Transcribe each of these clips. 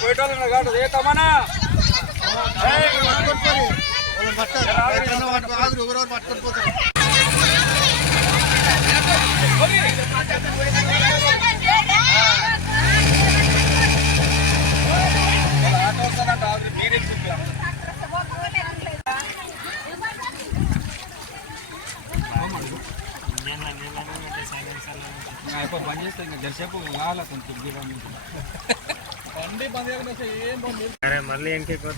పోయేటోళ్ళు ఏ తమనా పట్టుకొని పోతారు. బంద్ చేస్తే ఇంకా జరసేపు కావాలా కొంచెం బండి బంద్ చేయకుండా మళ్ళీ ఇంకెక్కువ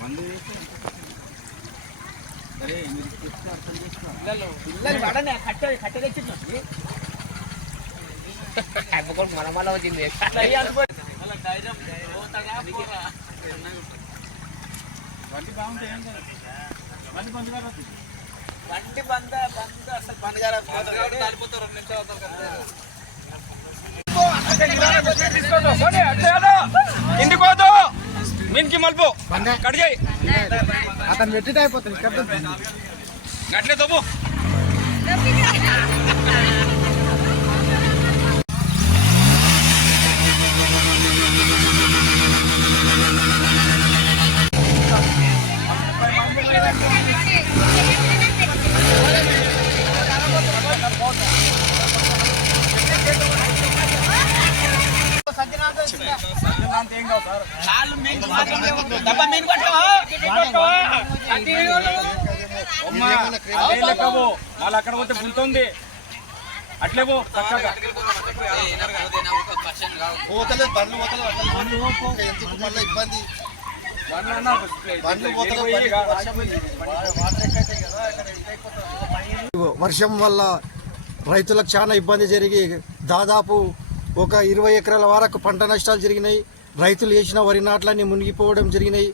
మందు సరే మీరు అర్థం చేసుకోవాలి. కట్టె తెచ్చింది మన మళ్ళీ వచ్చింది. బండి బాగుంటే ఏం కదా బండి బంద్ కాదు బండి బంద్ అసలు బంద్ కాదు కాలిపోతారు 2 నిమిషాలు ఇంటికి పోతూ మీనికి మలుపు కడిగాయి అతను పెట్టిట అయిపోతుంది గట్లే తప్పు వాళ్ళు అక్కడ పోతే పులుతుంది అట్లే పో ఇబ్బంది వర్షం వల్ల రైతులకు చాలా ఇబ్బంది జరిగి దాదాపు ఒక 20 ఎకరాల వరకు పంట నష్టాలు జరిగినాయి. రైతులు వేసిన వరి నాట్లన్నీ మునిగిపోవడం జరిగినాయి.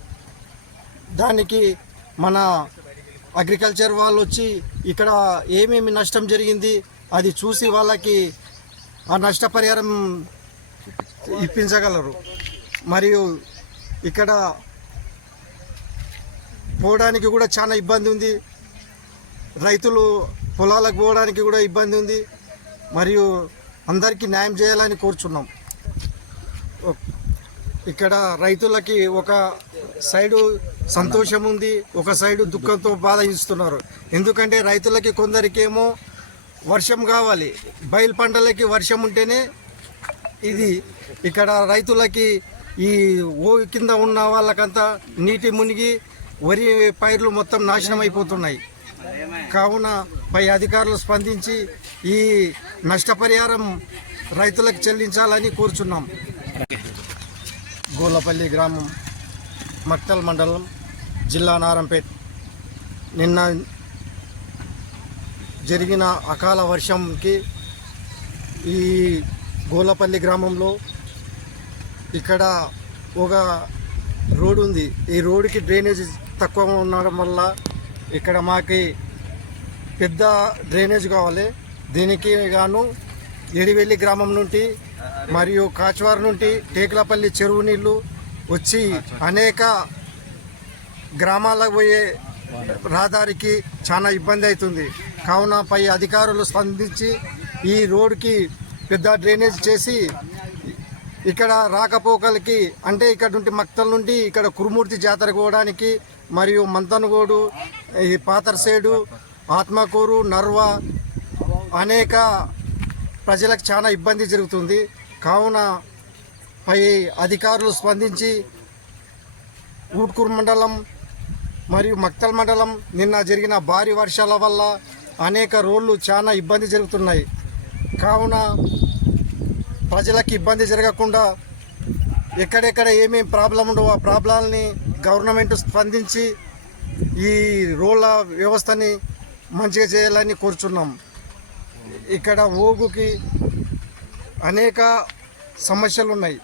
దానికి మన అగ్రికల్చర్ వాళ్ళు వచ్చి ఇక్కడ ఏమేమి నష్టం జరిగింది అది చూసి వాళ్ళకి ఆ నష్టపరిహారం ఇప్పించగలరు. మరియు ఇక్కడ పోవడానికి కూడా చాలా ఇబ్బంది ఉంది. రైతులు పొలాలకు పోవడానికి కూడా ఇబ్బంది ఉంది. మరియు అందరికీ న్యాయం చేయాలని కోరుచున్నాం. ఇక్కడ రైతులకి ఒక సైడు సంతోషం ఉంది, ఒక సైడు దుఃఖంతో బాధిస్తున్నారు. ఎందుకంటే రైతులకి కొందరికేమో వర్షం కావాలి, బయలు పంటలకి వర్షం ఉంటేనే ఇది. ఇక్కడ రైతులకి ఈ ఓ కింద ఉన్న వాళ్ళకంతా నీటి మునిగి వరి పైర్లు మొత్తం నాశనం అయిపోతున్నాయి. కావున పై అధికారులు స్పందించి ఈ నష్టపరిహారం రైతులకు చెల్లించాలని కోరుచున్నాం. గోలపల్లి గ్రామం, మక్తల్ మండలం, జిల్లా నారంపేట. నిన్న జరిగిన అకాల వర్షంకి ఈ గోలపల్లి గ్రామంలో ఇక్కడ ఒక రోడ్డు ఉంది. ఈ రోడ్డుకి డ్రైనేజ్ తక్కువ ఉండడం వల్ల ఇక్కడ మాకి పెద్ద డ్రైనేజ్ కావాలి. దీనికి గాను ఎడివెల్లి గ్రామం నుండి మరియు కాచ్వార్ నుండి టేకులపల్లి చెరువు నీళ్లు వచ్చి అనేక గ్రామాలకు పోయే రహదారికి చాలా ఇబ్బంది అవుతుంది. కావున పై అధికారులు స్పందించి ఈ రోడ్డుకి పెద్ద డ్రైనేజ్ చేసి ఇక్కడ రాకపోకలకి, అంటే ఇక్కడ నుండి మక్తల్ నుండి ఇక్కడ కురుమూర్తి జాతర పోవడానికి మరియు మంతనగోడు, ఈ పాతరసేడు, ఆత్మకూరు, నర్వ అనేక ప్రజలకు చాలా ఇబ్బంది జరుగుతుంది. కావున పై అధికారులు స్పందించి ఊట్కూరు మండలం మరియు మక్తల్ మండలం నిన్న జరిగిన భారీ వర్షాల వల్ల అనేక రోడ్లు చాలా ఇబ్బంది జరుగుతున్నాయి. కావున ప్రజలకు ఇబ్బంది జరగకుండా ఎక్కడెక్కడ ఏమేమి ప్రాబ్లం ఉండవో ఆ ప్రాబ్లాలని గవర్నమెంట్ స్పందించి ఈ రోడ్ల వ్యవస్థని మంచిగా చేయాలని కోరుచున్నాం. ఇక్కడ ఓగుకి అనేక సమస్యలు ఉన్నాయి.